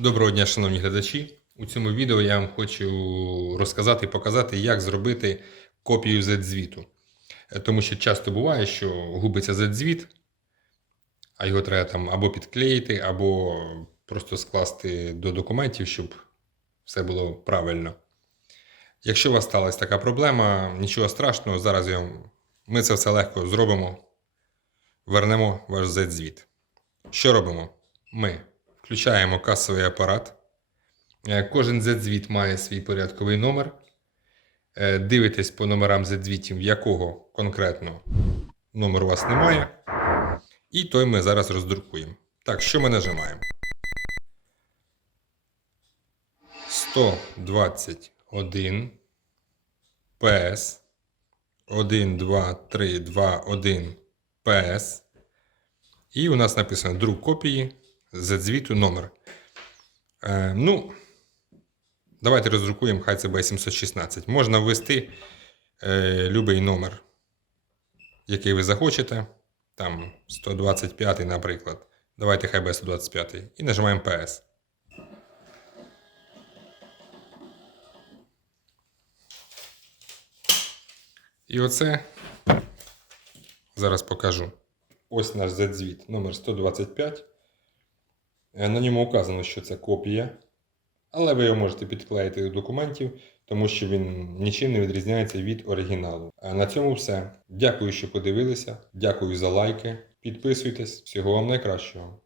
Доброго дня, шановні глядачі. У цьому відео я вам хочу розказати і показати, як зробити копію Z-звіту. Е, Тому що часто буває, що губиться Z-звіт, а його треба там або підклеїти, або просто скласти до документів, щоб все було правильно. Якщо у вас сталася така проблема, нічого страшного, зараз я вам... ми це все легко зробимо. Вернемо ваш Z-звіт. Що робимо? Ми включаємо касовий апарат. Е, Кожен Z-звіт має свій порядковий номер. Е, Дивитесь по номерам Z-звітів, якого конкретно номер у вас немає. І той ми зараз роздрукуємо. Так, що ми нажимаємо? 121 PS 1, 2, 3, 2, 1 PS. І у нас написано друк копії з звіту номер. Е, ну, давайте роздрукуємо, хай це буде 716. Можна ввести е, будь-який номер, який ви захочете. Там 125, наприклад. Давайте хай буде 125. І нажимаємо PS. І оце зараз покажу. Ось наш Z-звіт номер 125. Е, На ньому указано, що це копія. Але ви його можете підклеїти до документів, тому що він нічим не відрізняється від оригіналу. А на цьому все. Дякую, що подивилися. Дякую за лайки. Підписуйтесь. Всього вам найкращого.